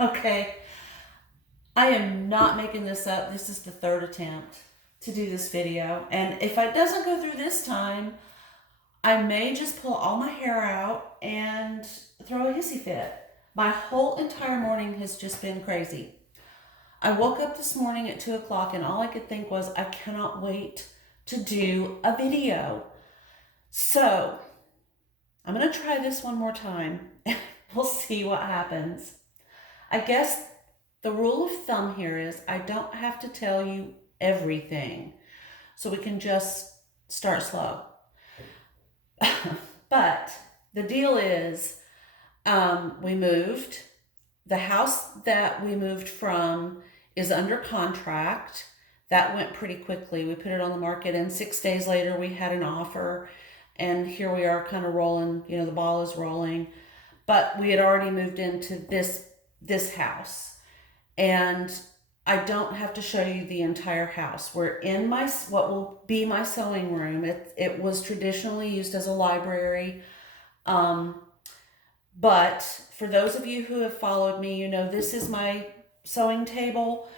Okay, I am not making this up. This is the third attempt to do this video. And if it doesn't go through this time, I may just pull all my hair out and throw a hissy fit. My whole entire morning has just been crazy. I woke up this morning at 2 o'clock and all I could think was, I cannot wait to do a video. So I'm going to try this one more time and we'll see what happens. I guess the rule of thumb here is I don't have to tell you everything. So we can just start slow. But the deal is, we moved. The house that we moved from is under contract. That went pretty quickly. We put it on the market and 6 days later we had an offer and here we are kind of rolling, the ball is rolling. But we had already moved into this house and I don't have to show you the entire house. We're in what will be my sewing room. It was traditionally used as a library. But for those of you who have followed me, this is my sewing table.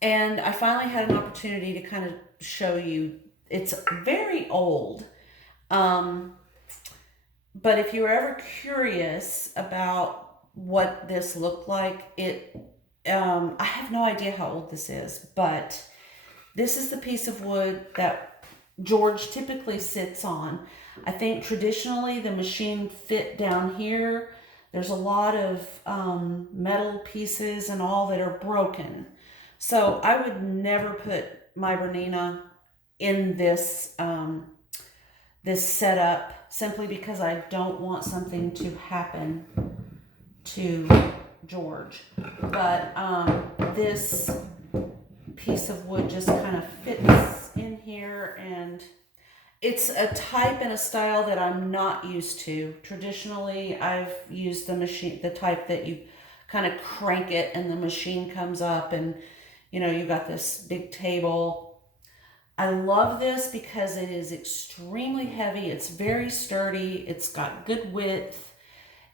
And I finally had an opportunity to kind of show you. It's very old. But if you were ever curious about what this looked like, I have no idea how old this is, but this is the piece of wood that George typically sits on. I think traditionally the machine fit down here. There's a lot of metal pieces and all that are broken. So I would never put my Bernina in this setup simply because I don't want something to happen to George. But this piece of wood just kind of fits in here, and it's a type and a style that I'm not used to. Traditionally, I've used the type that you kind of crank it and the machine comes up and you got this big table. I love this because it is extremely heavy. It's very sturdy. It's got good width.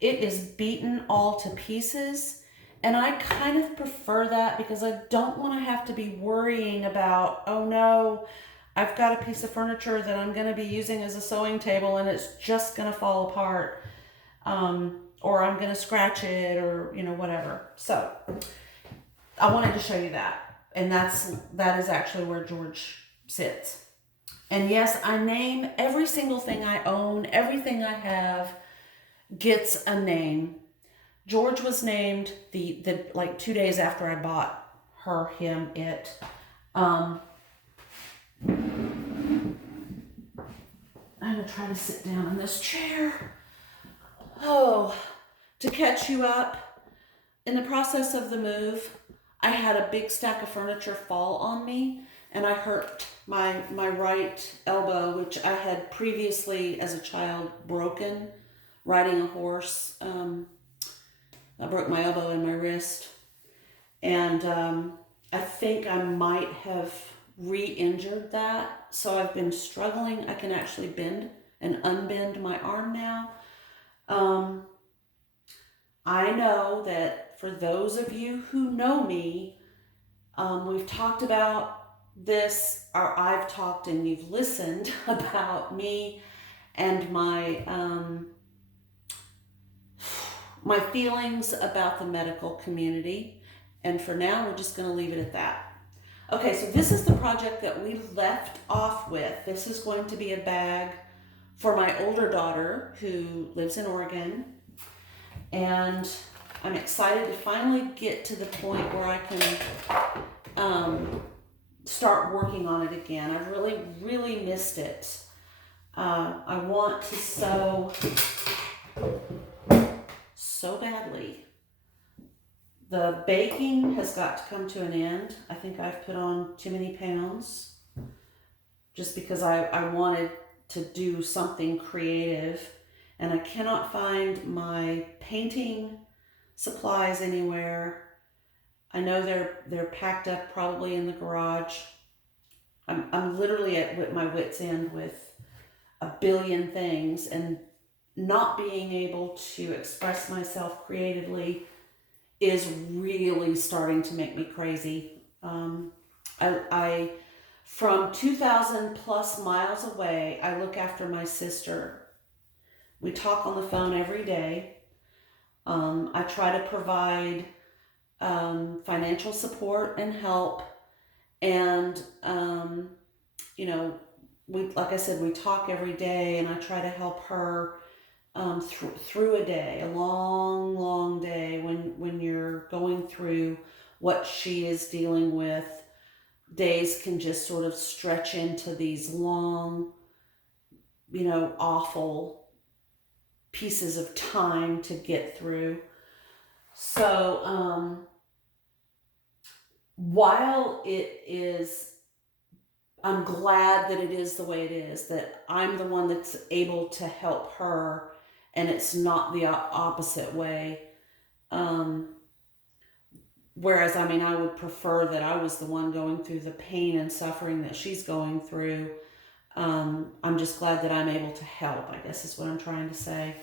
It is beaten all to pieces. And I kind of prefer that because I don't want to have to be worrying about, oh no, I've got a piece of furniture that I'm going to be using as a sewing table and it's just going to fall apart. Or I'm going to scratch it or, whatever. So I wanted to show you that. And that is actually where George sits. And yes, I name every single thing I own, everything I have gets a name. George was named the like 2 days after I bought her, him, it. I'm gonna try to sit down in this chair. Oh, to catch you up, in the process of the move, I had a big stack of furniture fall on me and I hurt my right elbow, which I had previously as a child broken riding a horse. I broke my elbow and my wrist. And I think I might have re-injured that. So I've been struggling. I can actually bend and unbend my arm now. I know that for those of you who know me, we've talked about this, or I've talked and you've listened about me and my feelings about the medical community. And for now, we're just going to leave it at that. Okay, so this is the project that we left off with. This is going to be a bag for my older daughter who lives in Oregon. And I'm excited to finally get to the point where I can start working on it again. I've really, really missed it. I want to sew so badly. The baking has got to come to an end. I think I've put on too many pounds just because I wanted to do something creative, and I cannot find my painting supplies anywhere. I know they're packed up probably in the garage. I'm literally at my wit's end with a billion things, and not being able to express myself creatively is really starting to make me crazy. I from 2,000 plus miles away, I look after my sister. We talk on the phone every day. I try to provide financial support and help, and you know, like I said, we talk every day, and I try to help her through a day, a long, long day, when you're going through what she is dealing with. Days can just sort of stretch into these long, awful pieces of time to get through. So, while it is, I'm glad that it is the way it is, that I'm the one that's able to help her, and it's not the opposite way. Whereas, I would prefer that I was the one going through the pain and suffering that she's going through. I'm just glad that I'm able to help, I guess is what I'm trying to say,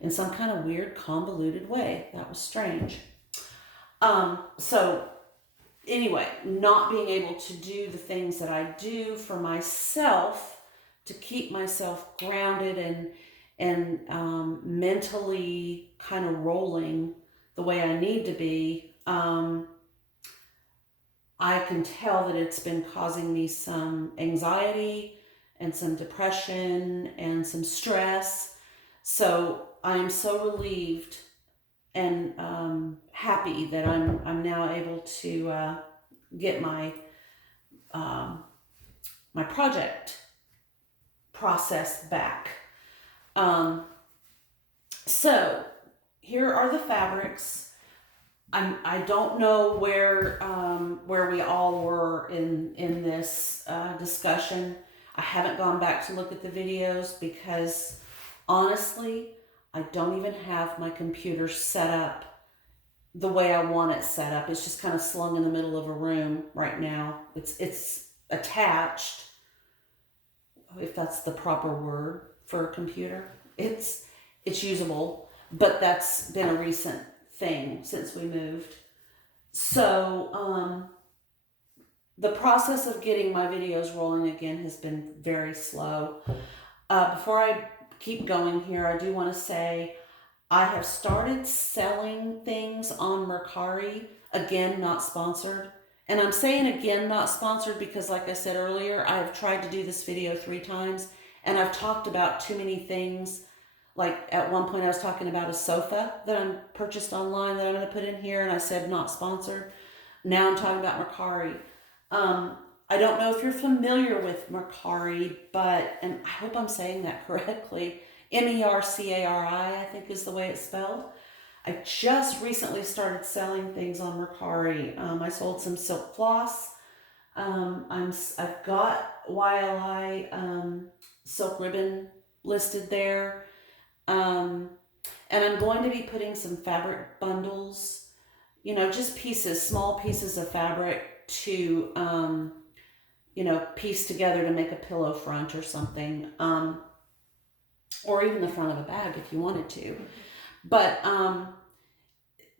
in some kind of weird, convoluted way. That was strange. So anyway, not being able to do the things that I do for myself to keep myself grounded and mentally kind of rolling the way I need to be, I can tell that it's been causing me some anxiety and some depression and some stress. So I'm so relieved and happy that I'm now able to get my my project process back. So here are the fabrics. I don't know where we all were in this discussion. I haven't gone back to look at the videos because honestly, I don't even have my computer set up the way I want it set up. It's just kind of slung in the middle of a room right now. It's attached, if that's the proper word for a computer. It's usable, but that's been a recent thing since we moved. So the process of getting my videos rolling again has been very slow. Before I keep going here, I do want to say I have started selling things on Mercari, again, not sponsored. And I'm saying again, not sponsored, because like I said earlier, I have tried to do this video 3 times and I've talked about too many things. Like at one point I was talking about a sofa that I purchased online that I'm going to put in here, and I said not sponsored. Now I'm talking about Mercari. I don't know if you're familiar with Mercari, and I hope I'm saying that correctly. Mercari, I think is the way it's spelled. I just recently started selling things on Mercari. I sold some silk floss. I've got YLI silk ribbon listed there. And I'm going to be putting some fabric bundles, just small pieces of fabric to, piece together to make a pillow front or something, or even the front of a bag if you wanted to. But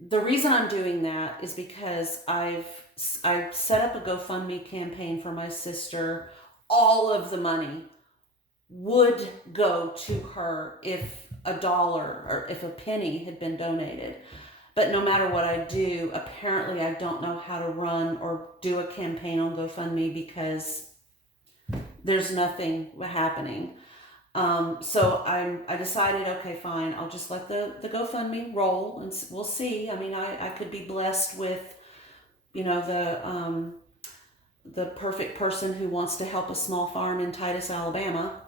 the reason I'm doing that is because I've set up a GoFundMe campaign for my sister. All of the money would go to her if $1 or if a penny had been donated. But no matter what I do, apparently I don't know how to run or do a campaign on GoFundMe because there's nothing happening. So I decided, okay, fine, I'll just let the GoFundMe roll and we'll see. I could be blessed with, the perfect person who wants to help a small farm in Titus, Alabama.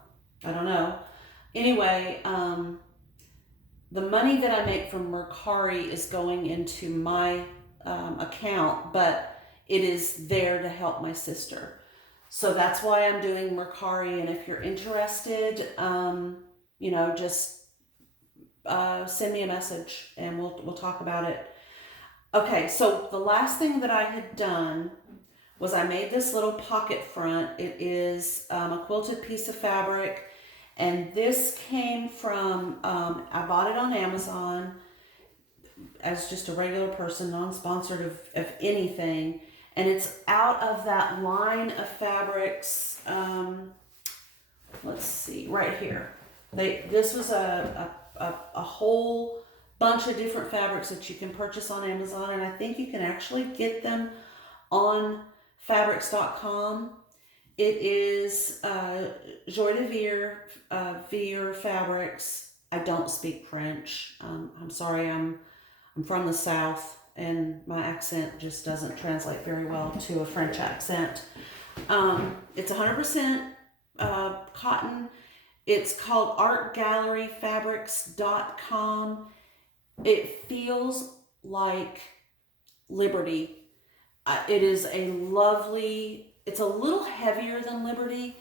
I don't know. Anyway, the money that I make from Mercari is going into my account, but it is there to help my sister. So that's why I'm doing Mercari. And if you're interested, just send me a message and we'll talk about it. Okay, so the last thing that I had done was I made this little pocket front. It is a quilted piece of fabric, and this came from, I bought it on Amazon. as just a regular person, non-sponsored of anything. And it's out of that line of fabrics. Let's see, right here. This was a whole bunch of different fabrics that you can purchase on Amazon, and I think you can actually get them on fabrics.com. It is Joie de Vivre fabrics. I don't speak French. I'm sorry, I'm from the South, and my accent just doesn't translate very well to a French accent. It's 100% cotton. It's called artgalleryfabrics.com. It feels like Liberty. It is a lovely, it's a little heavier than Liberty,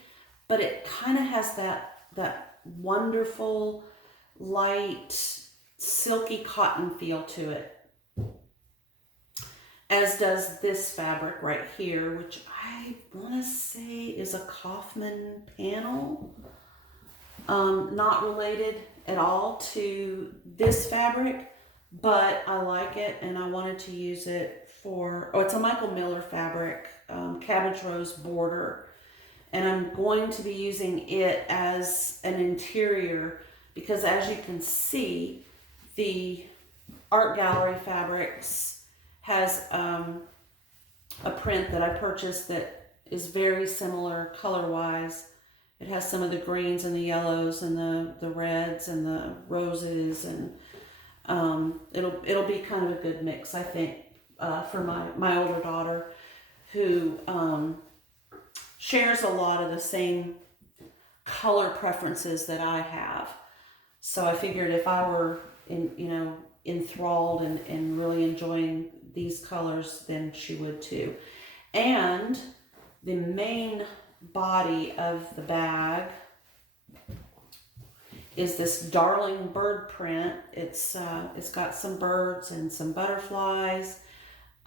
but it kind of has that wonderful, light, silky cotton feel to it. As does this fabric right here, which I want to say is a Kaufman panel. Not related at all to this fabric, but I like it and I wanted to use it for, it's a Michael Miller fabric, cabbage rose border. And I'm going to be using it as an interior because, as you can see, the Art Gallery Fabrics has a print that I purchased that is very similar color-wise. It has some of the greens and the yellows and the reds and the roses, and it'll be kind of a good mix, I think, for my older daughter, who shares a lot of the same color preferences that I have. So I figured if I were enthralled and really enjoying these colors, then she would too. And the main body of the bag is this darling bird print. It's got some birds and some butterflies.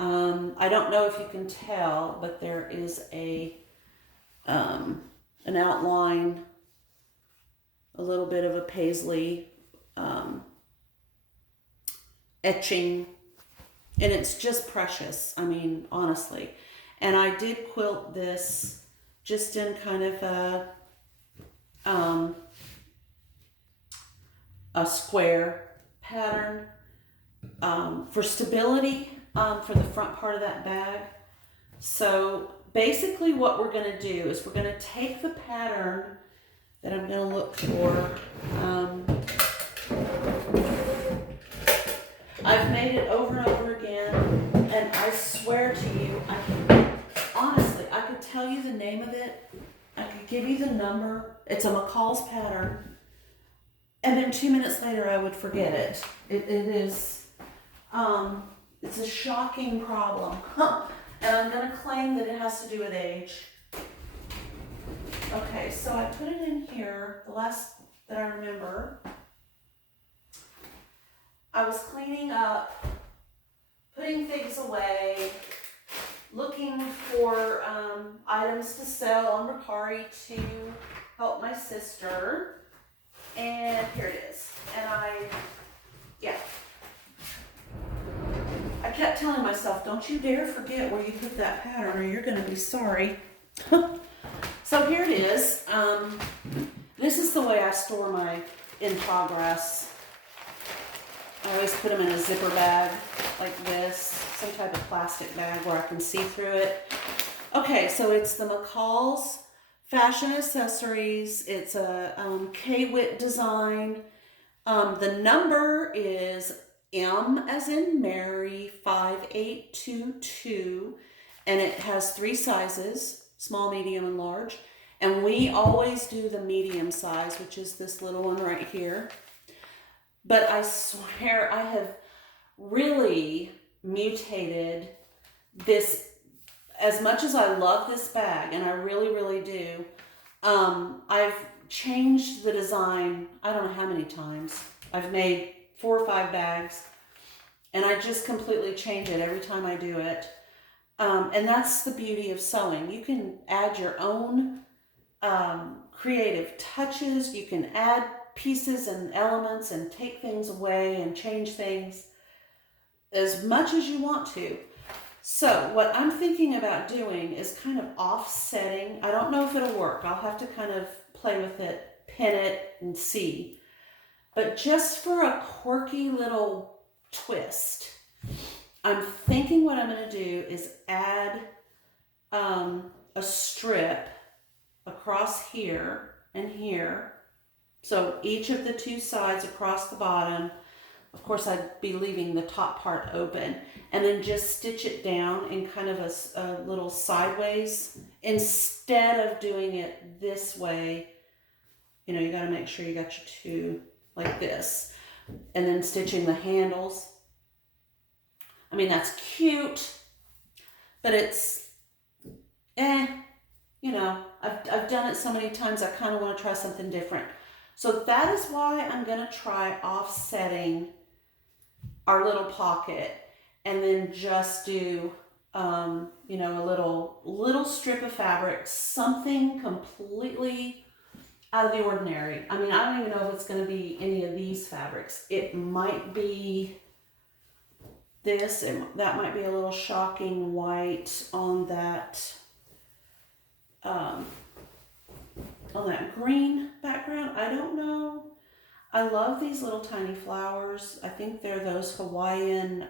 I don't know if you can tell, but there is an outline, a little bit of a paisley etching, and it's just precious. I mean, honestly. And I did quilt this just in kind of a square pattern for stability for the front part of that bag. So basically what we're going to do is we're going to take the pattern that I'm going to look for. I've made it over and over again, and I swear to you, honestly, I could tell you the name of it. I could give you the number. It's a McCalls pattern. And then 2 minutes later, I would forget it. It is, it's a shocking problem. And I'm going to claim that it has to do with age. Okay, so I put it in here, the last that I remember. I was cleaning up, putting things away, looking for items to sell on Mercari to help my sister. And here it is. And I kept telling myself, don't you dare forget where you put that pattern or you're going to be sorry. So here it is. This is the way I store my in progress. I always put them in a zipper bag like this, some type of plastic bag where I can see through it. Okay, so it's the McCalls Fashion Accessories. It's a K-Wit design. The number is M as in Mary 5822, and it has 3 sizes, small, medium, and large. And we always do the medium size, which is this little one right here. But I swear I have really mutated this. As much as I love this bag, and I really, really do, I've changed the design, I don't know how many times. I've made 4 or 5 bags, and I just completely change it every time I do it. And that's the beauty of sewing. You can add your own creative touches. You can add pieces and elements and take things away and change things. as much as you want to. So what I'm thinking about doing is kind of offsetting. I don't know if it'll work. I'll have to kind of play with it, pin it, and see. But just for a quirky little twist, I'm thinking what I'm going to do is add a strip across here and here. So each of the two sides across the bottom. Of course, I'd be leaving the top part open, and then just stitch it down in kind of a little sideways. Instead of doing it this way, you know, you got to make sure you got your two like this, and then stitching the handles. I mean, that's cute, but it's, you know, I've done it so many times, I kind of want to try something different. So that is why I'm going to try offsetting our little pocket, and then just do, you know, a little strip of fabric, something completely out of the ordinary. I mean, I don't even know if it's going to be any of these fabrics. It might be this, and that might be a little shocking white on that, on that green background. I don't know. I love these little tiny flowers. I think they're those Hawaiian,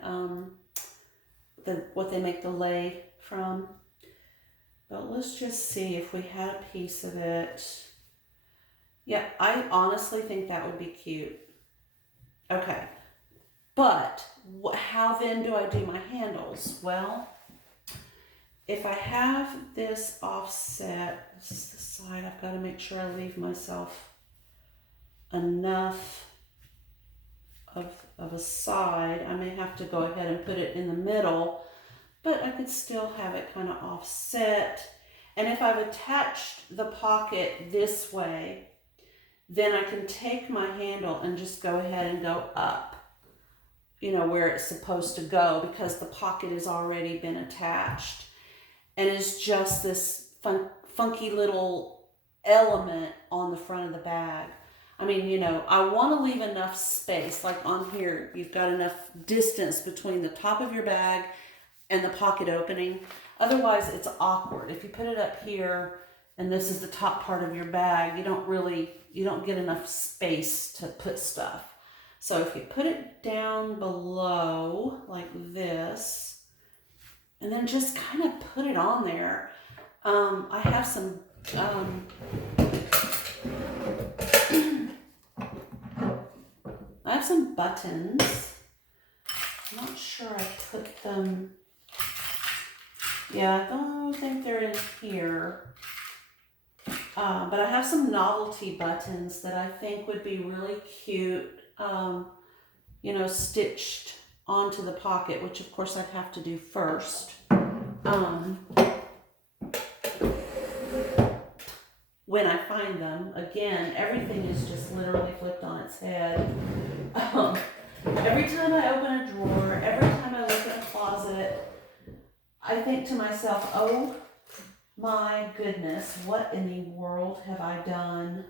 what they make the lei from. But let's just see if we had a piece of it. Yeah, I honestly think that would be cute. Okay, but how then do I do my handles? Well, if I have this offset, this is the side, I've got to make sure I leave myself enough of a side. I may have to go ahead and put it in the middle, but I could still have it kind of offset. And if I've attached the pocket this way, then I can take my handle and just go ahead and go up, you know, where it's supposed to go, because the pocket has already been attached and is just this funky little element on the front of the bag. I mean, you know, I want to leave enough space, like on here, you've got enough distance between the top of your bag and the pocket opening. Otherwise, it's awkward. If you put it up here and this is the top part of your bag, you don't get enough space to put stuff. So if you put it down below like this, and then just kind of put it on there. I have some, buttons. I'm not sure I put them. Yeah, I don't think they're in here. But I have some novelty buttons that I think would be really cute, you know, stitched onto the pocket, which of course I'd have to do first. When I find them, again, everything is just literally flipped on its head. Every time I open a drawer, every time I look in a closet, I think to myself, oh my goodness, what in the world have I done?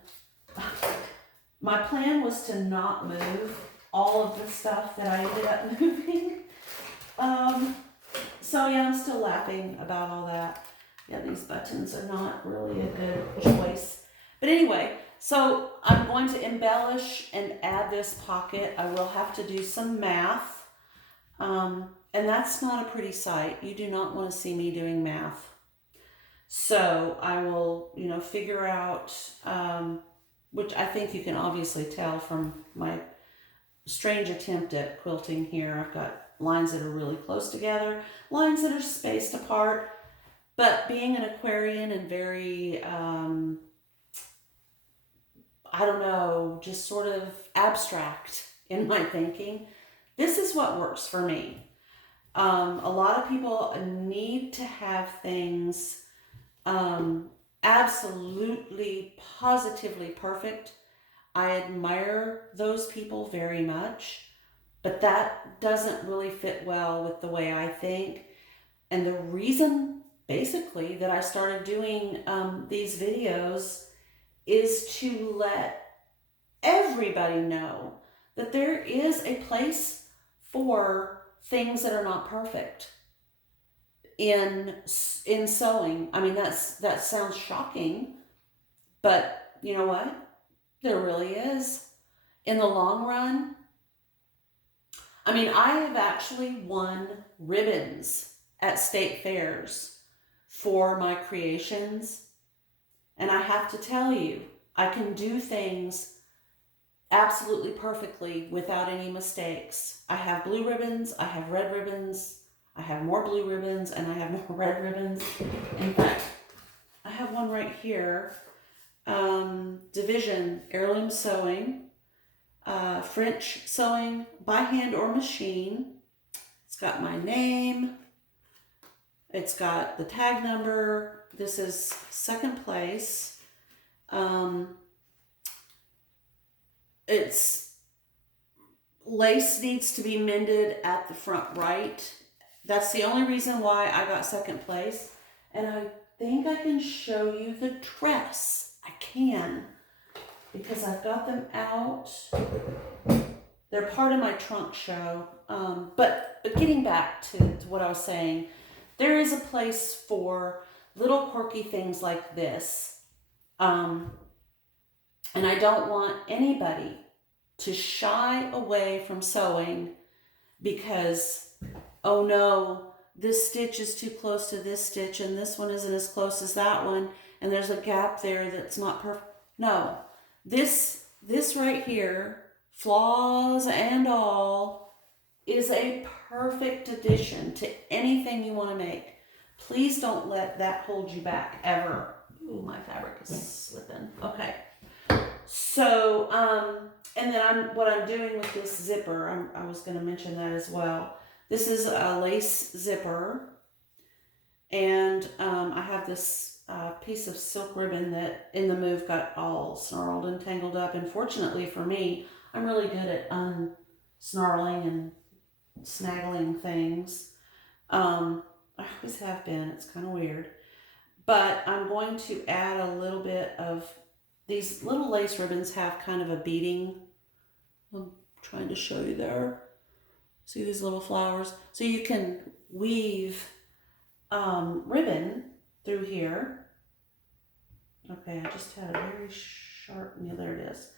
My plan was to not move all of the stuff that I ended up moving. So yeah, I'm still laughing about all that. Yeah, these buttons are not really a good choice. But anyway, so I'm going to embellish and add this pocket. I will have to do some math. And that's not a pretty sight. You do not want to see me doing math. So I will, you know, figure out, which I think you can obviously tell from my strange attempt at quilting here. I've got lines that are really close together, lines that are spaced apart. But being an Aquarian and very, I don't know, just sort of abstract in my thinking, this is what works for me. A lot of people need to have things absolutely, positively perfect. I admire those people very much, but that doesn't really fit well with the way I think. And the reason basically that I started doing these videos is to let everybody know that there is a place for things that are not perfect in sewing. I mean, that sounds shocking, but you know what? There really is. In the long run, I mean, I have actually won ribbons at state fairs for my creations. And I have to tell you, I can do things absolutely perfectly without any mistakes. I have blue ribbons, I have red ribbons, I have more blue ribbons, and I have more red ribbons. In fact, I have one right here. Division, heirloom sewing, French sewing by hand or machine. It's got my name. It's got the tag number. This is second place. It's lace needs to be mended at the front right. That's the only reason why I got second place. And I think I can show you the dress. I can, because I've got them out. They're part of my trunk show. But getting back to what I was saying, there is a place for little quirky things like this. And I don't want anybody to shy away from sewing because, oh no, this stitch is too close to this stitch and this one isn't as close as that one and there's a gap there that's not perfect. No, this right here, flaws and all, is a perfect addition to anything you want to make. Please don't let that hold you back ever. Ooh, my fabric is slipping. Okay. So, and then what I'm doing with this zipper, I was going to mention that as well. This is a lace zipper, and I have this piece of silk ribbon that in the move got all snarled and tangled up. And fortunately for me, I'm really good at unsnarling and snaggling things. I always have been. It's kind of weird. But I'm going to add a little bit of, these little lace ribbons have kind of a beading. I'm trying to show you there. See these little flowers? So you can weave ribbon through here. Okay, I just had a very sharp, yeah, there it is.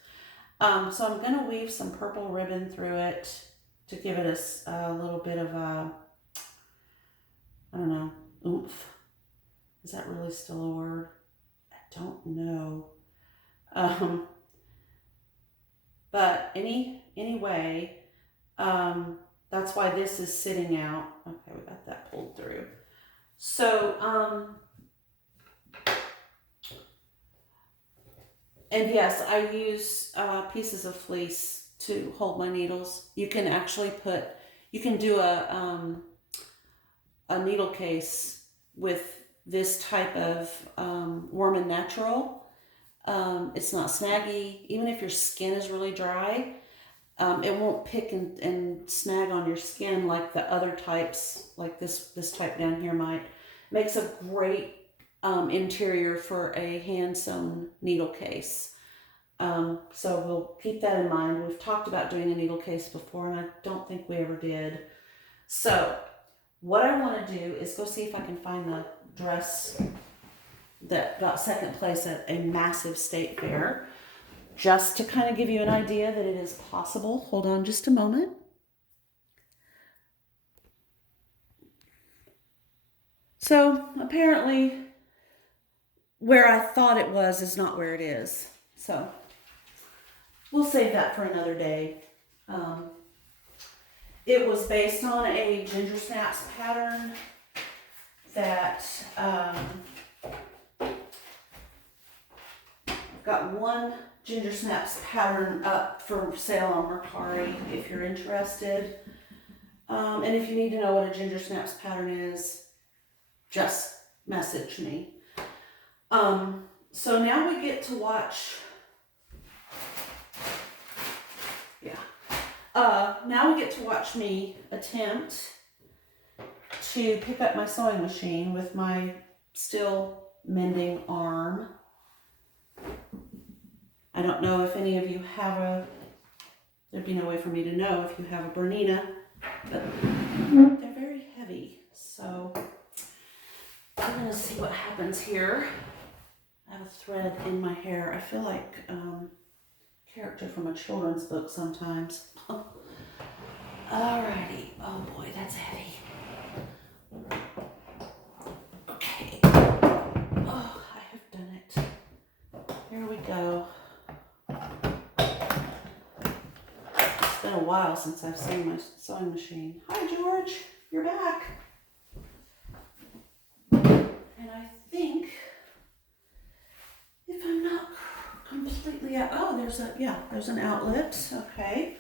So I'm going to weave some purple ribbon through it to give it a little bit of a, I don't know, oomph. Is that really still a word? I don't know. But anyway, that's why this is sitting out. Okay, we got that pulled through. So, and yes, I use pieces of fleece to hold my needles. You can actually you can do a needle case with this type of Warm and Natural. It's not snaggy. Even if your skin is really dry, it won't pick and snag on your skin like the other types, like this type down here might. Makes a great interior for a hand-sewn needle case. So we'll keep that in mind. We've talked about doing a needle case before, and I don't think we ever did. So what I want to do is go see if I can find the dress that got second place at a massive state fair, just to kind of give you an idea that it is possible. Hold on just a moment. So apparently where I thought it was is not where it is. So we'll save that for another day. It was based on a ginger snaps pattern that got one ginger snaps pattern up for sale on Mercari if you're interested. And if you need to know what a ginger snaps pattern is, just message me. So now we get to watch, now we get to watch me attempt to pick up my sewing machine with my still mending arm. I don't know if any of you have there'd be no way for me to know if you have a Bernina, but happens here. I have a thread in my hair. I feel like character from a children's book sometimes. Alrighty. Oh boy, that's heavy. Okay. Oh, I have done it. Here we go. It's been a while since I've seen my sewing machine. Hi, George. You're back. And I think, if I'm not completely out, oh, there's an outlet. Okay.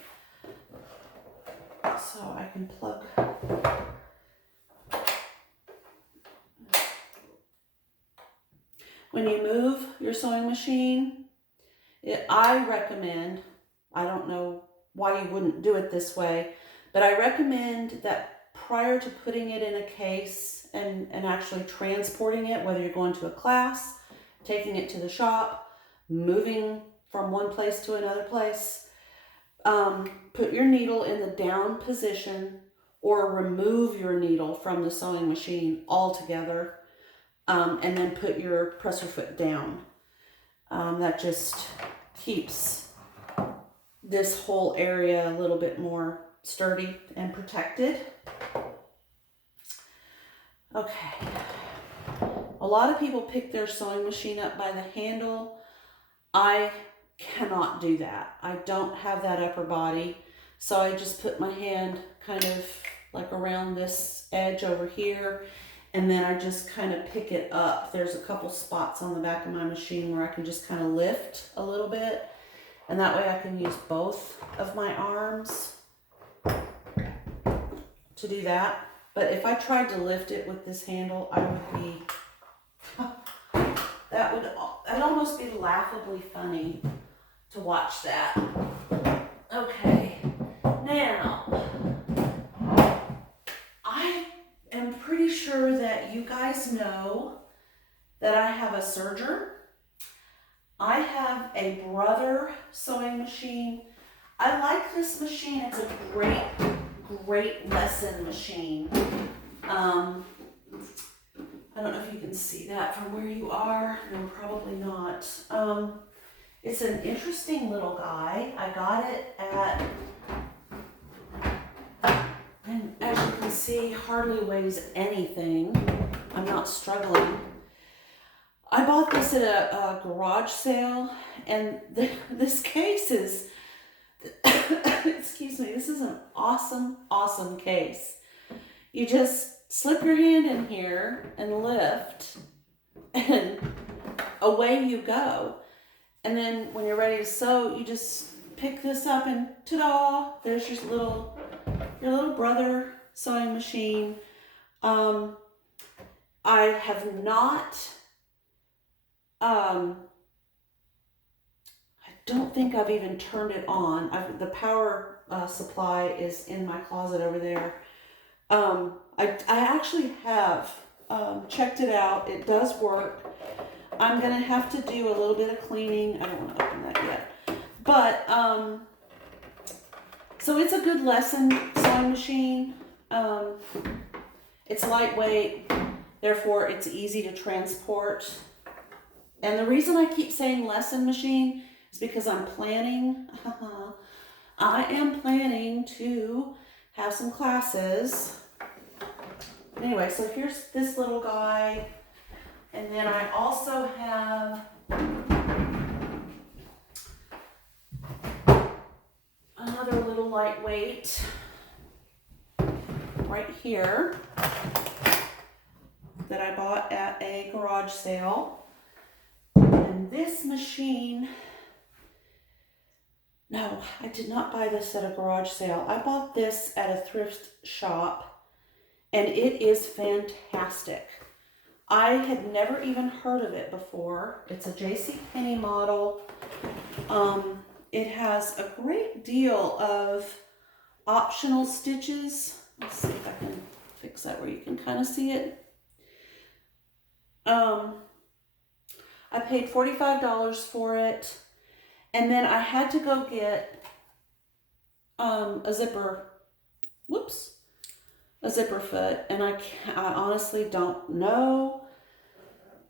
So I can plug. When you move your sewing machine, I recommend, I don't know why you wouldn't do it this way, but I recommend that prior to putting it in a case and actually transporting it, whether you're going to a class, taking it to the shop, moving from one place to another place, put your needle in the down position or remove your needle from the sewing machine altogether, and then put your presser foot down. That just keeps this whole area a little bit more sturdy and protected. Okay. A lot of people pick their sewing machine up by the handle. I cannot do that. I don't have that upper body. So I just put my hand kind of like around this edge over here, and then I just kind of pick it up. There's a couple spots on the back of my machine where I can just kind of lift a little bit, and that way I can use both of my arms to do that. But if I tried to lift it with this handle, I would be, that'd almost be laughably funny to watch that. Okay, now, I am pretty sure that you guys know that I have a serger. I have a Brother sewing machine. I like this machine. It's a great lesson machine. I don't know if you can see that from where you are. No, probably not. It's an interesting little guy. I got it at, and as you can see, hardly weighs anything. I'm not struggling. I bought this at a garage sale, and this case is, excuse me, this is an awesome case. You just slip your hand in here and lift, and away you go. And then when you're ready to sew, you just pick this up and ta-da, there's your little Brother sewing machine. I have not, I don't think I've even turned it on. The power supply is in my closet over there. I actually have checked it out. It does work. I'm going to have to do a little bit of cleaning. I don't want to open that yet. But, so it's a good lesson sewing machine. It's lightweight, therefore it's easy to transport. And the reason I keep saying lesson machine is because I am planning to have some classes. Anyway, so here's this little guy. And then I also have another little lightweight right here that I bought at a garage sale. And this machine, no, I did not buy this at a garage sale. I bought this at a thrift shop, and it is fantastic. I had never even heard of it before. It's a JCPenney model. It has a great deal of optional stitches. Let's see if I can fix that where you can kind of see it. I paid $45 for it, and then I had to go get a zipper foot, and I honestly don't know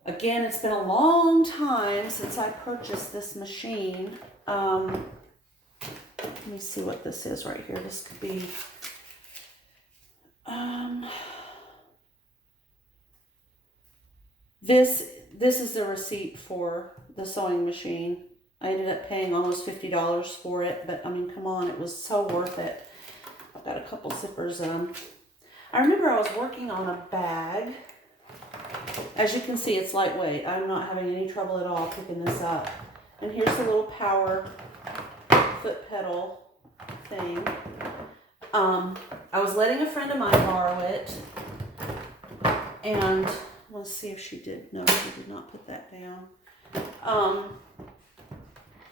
Again, it's been a long time since I purchased this machine. Let me see what this is right here. This could be, this is the receipt for the sewing machine. I ended up paying almost $50 for it, but I mean, come on, it was so worth it. I've got a couple zippers. I remember I was working on a bag. As you can see, it's lightweight. I'm not having any trouble at all picking this up. And here's the little power foot pedal thing. I was letting a friend of mine borrow it, and let's see if she did. No, she did not put that down.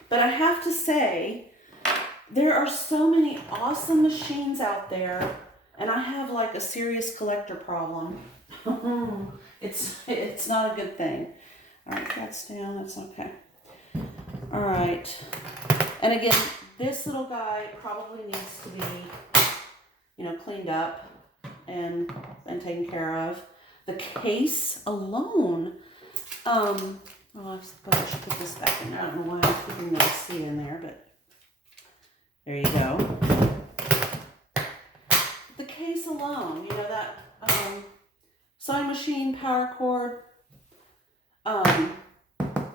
But I have to say, there are so many awesome machines out there, and I have like a serious collector problem. It's not a good thing. All right, that's down. That's okay. All right. And again, this little guy probably needs to be, you know, cleaned up and taken care of. The case alone, I suppose I should put this back in there. I don't know why I'm putting the receipt in there, but there you go. The case alone, you know, that sewing machine, power cord,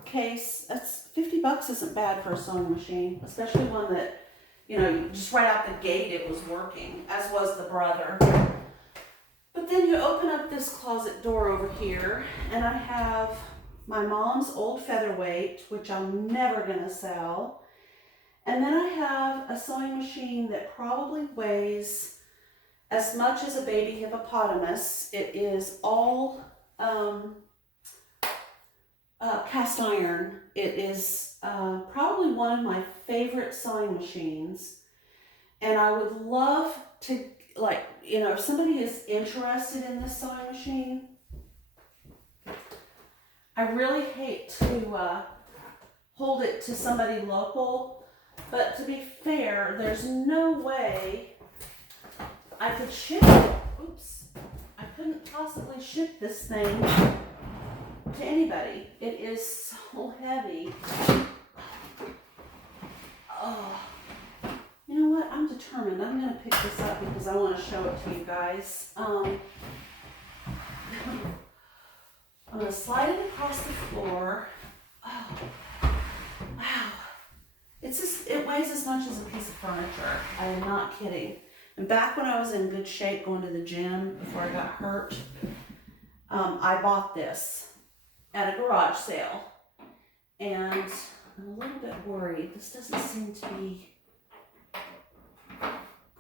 case, that's $50 isn't bad for a sewing machine, especially one that, you know, just right out the gate it was working, as was the brother. But then you open up this closet door over here, and I have my mom's old featherweight, which I'm never gonna sell. And then I have a sewing machine that probably weighs as much as a baby hippopotamus. It is all cast iron. It is probably one of my favorite sewing machines. And I would love to, like, you know, if somebody is interested in this sewing machine, I really hate to hold it to somebody local, but to be fair, there's no way I could ship it. Oops. I couldn't possibly ship this thing to anybody. It is so heavy. Oh. You know what? I'm determined. I'm going to pick this up because I want to show it to you guys. I'm going to slide it across the floor. Oh, wow. It weighs as much as a piece of furniture. I am not kidding. And back when I was in good shape going to the gym before I got hurt, I bought this at a garage sale. And I'm a little bit worried. This doesn't seem to be